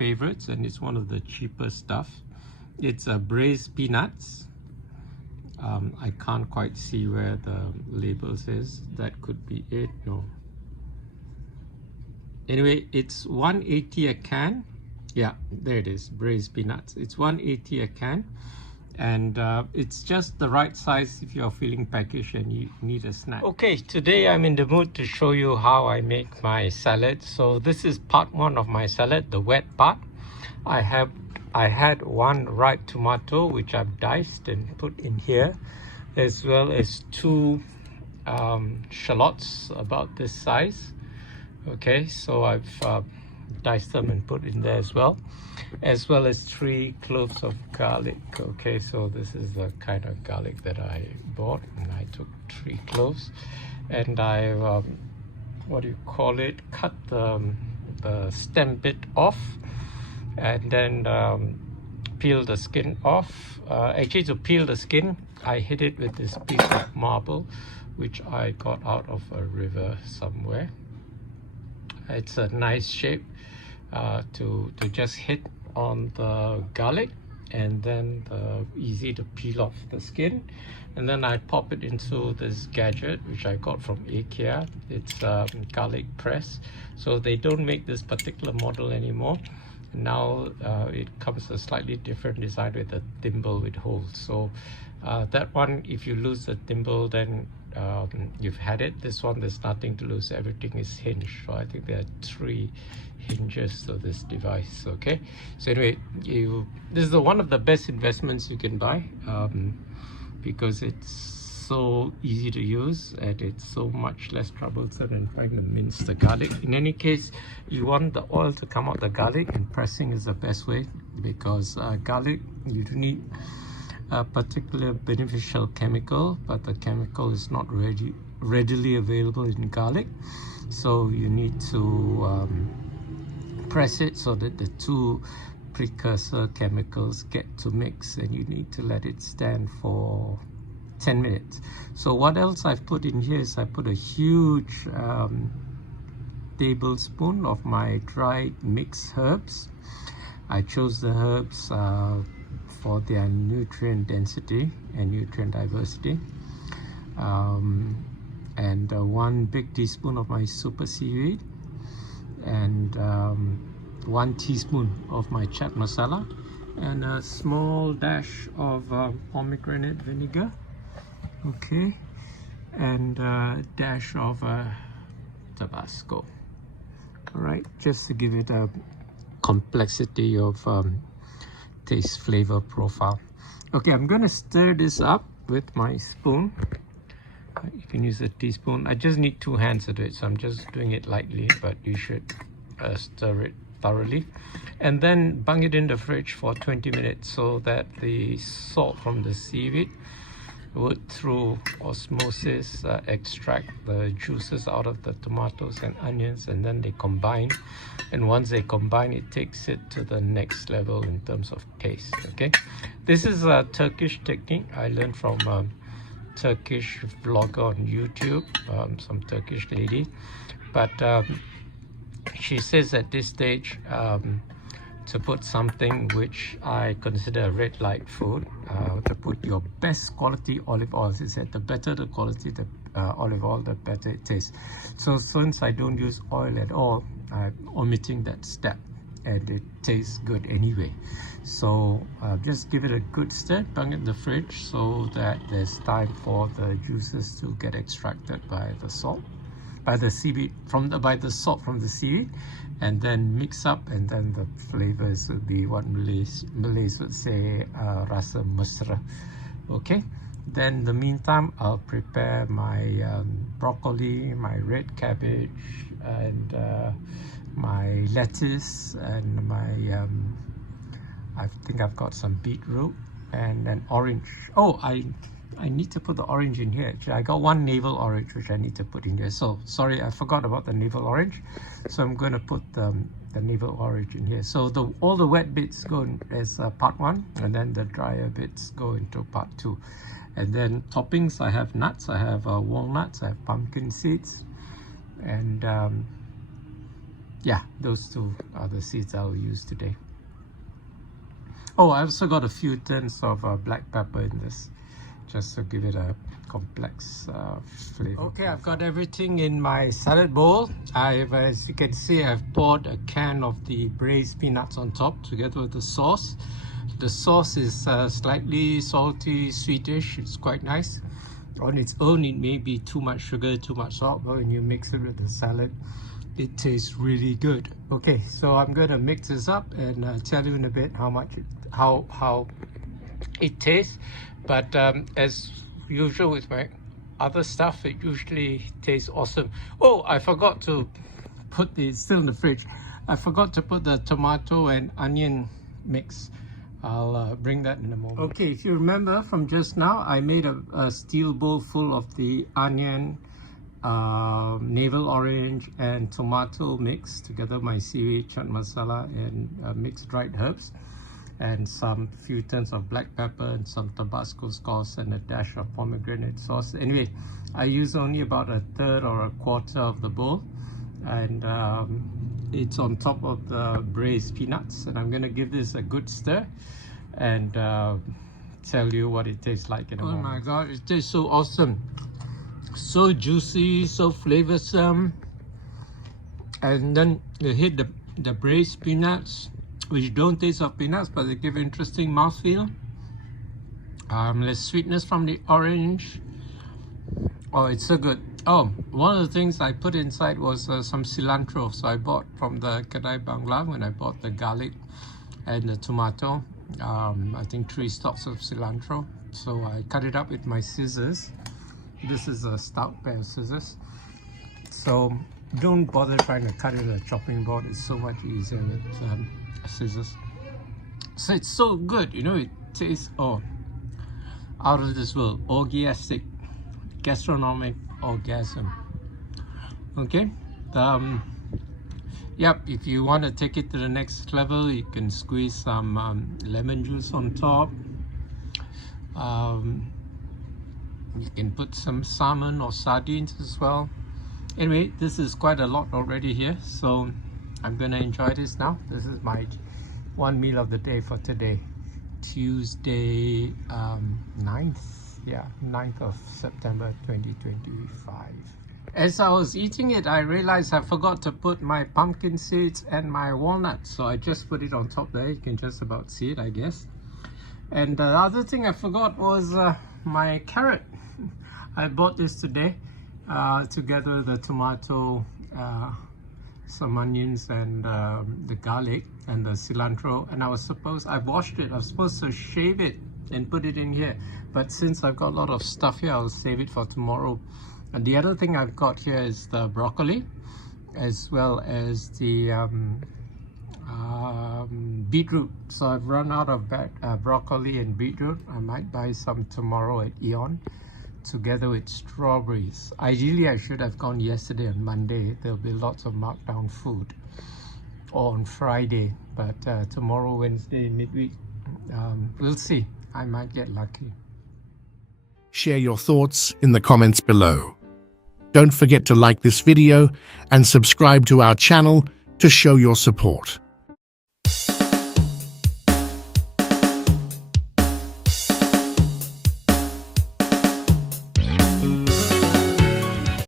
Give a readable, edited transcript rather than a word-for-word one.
favorites, and it's one of the cheapest stuff. It's braised peanuts. I can't quite see where the label says. That could be it. No. Anyway, it's 180 a can. Yeah, there it is, braised peanuts. It's 180 a can, and it's just the right size if you're feeling peckish and you need a snack. Okay, today I'm in the mood to show you how I make my salad. So this is part one of my salad, the wet part. I had one ripe tomato which I've diced and put in here, as well as two shallots about this size. Okay, so I've diced them and put in there as well as 3 cloves of garlic. Okay, so this is the kind of garlic that I bought, and I took 3 cloves, and I cut the stem bit off, and then peel the skin off. Actually, to peel the skin, I hit it with this piece of marble which I got out of a river somewhere. It's a nice shape to just hit on the garlic, and then easy to peel off the skin. And then I pop it into this gadget which I got from IKEA. It's garlic press. So they don't make this particular model anymore. Now it comes a slightly different design with a thimble with holes. So that one, if you lose the thimble, then you've had it. This one, there's nothing to lose, everything is hinged. So I think there are 3 hinges to this device. Okay, so anyway, this is one of the best investments you can buy, because it's so easy to use and it's so much less troublesome than trying to mince the garlic. In any case, you want the oil to come out the garlic, and pressing is the best way, because garlic, you do need a particular beneficial chemical, but the chemical is not readily available in garlic. So you need to press it so that the 2 precursor chemicals get to mix, and you need to let it stand for 10 minutes. So what else I've put in here is I put a huge tablespoon of my dried mixed herbs. I chose the herbs for their nutrient density and nutrient diversity, and 1 big teaspoon of my super seaweed, and 1 teaspoon of my chaat masala, and a small dash of pomegranate vinegar. Okay, and a dash of Tabasco. All right, just to give it a complexity of taste flavor profile. Okay, I'm going to stir this up with my spoon. You can use a teaspoon. I just need 2 hands to do it, so I'm just doing it lightly, but you should stir it thoroughly, and then bung it in the fridge for 20 minutes so that the salt from the seaweed would, through osmosis, extract the juices out of the tomatoes and onions, and then they combine. And once they combine, it takes it to the next level in terms of taste. Okay, this is a Turkish technique I learned from a Turkish vlogger on YouTube, some Turkish lady, but she says at this stage to put something which I consider a red light food, to put your best quality olive oil. She said the better the quality the olive oil, the better it tastes. So since I don't use oil at all, I'm omitting that step, and it tastes good anyway. So just give it a good stir, bung it in the fridge so that there's time for the juices to get extracted by the salt, by the seaweed, by the salt from the seaweed, and then mix up, and then the flavors would be what Malays would say rasa mesra. Okay, then in the meantime, I'll prepare my broccoli, my red cabbage, and my lettuce, and my I think I've got some beetroot and an orange. Oh, I need to put the orange in here. Actually, I got 1 navel orange which I need to put in here. So sorry, I forgot about the navel orange. So I'm going to put the navel orange in here. So all the wet bits go in as part 1, and then the drier bits go into part 2. And then toppings, I have nuts. I have walnuts. I have pumpkin seeds, and yeah, those two are the seeds I'll use today. Oh, I also got a few tins of black pepper in this, just to give it a complex flavor. Okay, I've got everything in my salad bowl. As you can see, I've poured a can of the braised peanuts on top together with the sauce. The sauce is slightly salty, sweetish. It's quite nice. On its own, it may be too much sugar, too much salt, but when you mix it with the salad, it tastes really good. Okay, so I'm going to mix this up and tell you in a bit how it tastes. But as usual with my other stuff, it usually tastes awesome. Oh, I forgot to put it's still in the fridge. I forgot to put the tomato and onion mix. I'll bring that in a moment. Okay, if you remember from just now, I made a steel bowl full of the onion, navel orange and tomato mix, together my seaweed, chaat masala and mixed dried herbs, and some few tins of black pepper and some Tabasco sauce and a dash of pomegranate sauce. Anyway, I use only about a third or a quarter of the bowl, and it's on top of the braised peanuts, and I'm going to give this a good stir and tell you what it tastes like in a moment. Oh my god, it tastes so awesome, so juicy, so flavorsome. And then you hit the braised peanuts, which don't taste of peanuts, but they give interesting mouthfeel. There's sweetness from the orange. Oh, it's so good. Oh, one of the things I put inside was some cilantro. So I bought from the Kedai Bangla when I bought the garlic and the tomato. I think 3 stalks of cilantro. So I cut it up with my scissors. This is a stout pair of scissors. So don't bother trying to cut it with a chopping board. It's so much easier with scissors. So it's so good, you know, it tastes out of this world. Orgiastic, gastronomic orgasm. Okay, yep, if you want to take it to the next level, you can squeeze some lemon juice on top. You can put some salmon or sardines as well. Anyway, this is quite a lot already here, so I'm gonna enjoy this now. This is my one meal of the day for today, Tuesday 9th of September 2025. As I was eating it, I realized I forgot to put my pumpkin seeds and my walnuts, so I just put it on top there. You can just about see it, I guess. And the other thing I forgot was my carrot. I bought this today together with the tomato, some onions and the garlic and the cilantro, and I washed it. I was supposed to shave it and put it in here, but since I've got a lot of stuff here, I'll save it for tomorrow. And the other thing I've got here is the broccoli, as well as the beetroot. So I've run out of broccoli and beetroot. I might buy some tomorrow at Eon, together with strawberries. Ideally, I should have gone yesterday on Monday. There'll be lots of markdown food, or on Friday, but tomorrow, Wednesday, midweek, we'll see. I might get lucky. Share your thoughts in the comments below. Don't forget to like this video and subscribe to our channel to show your support.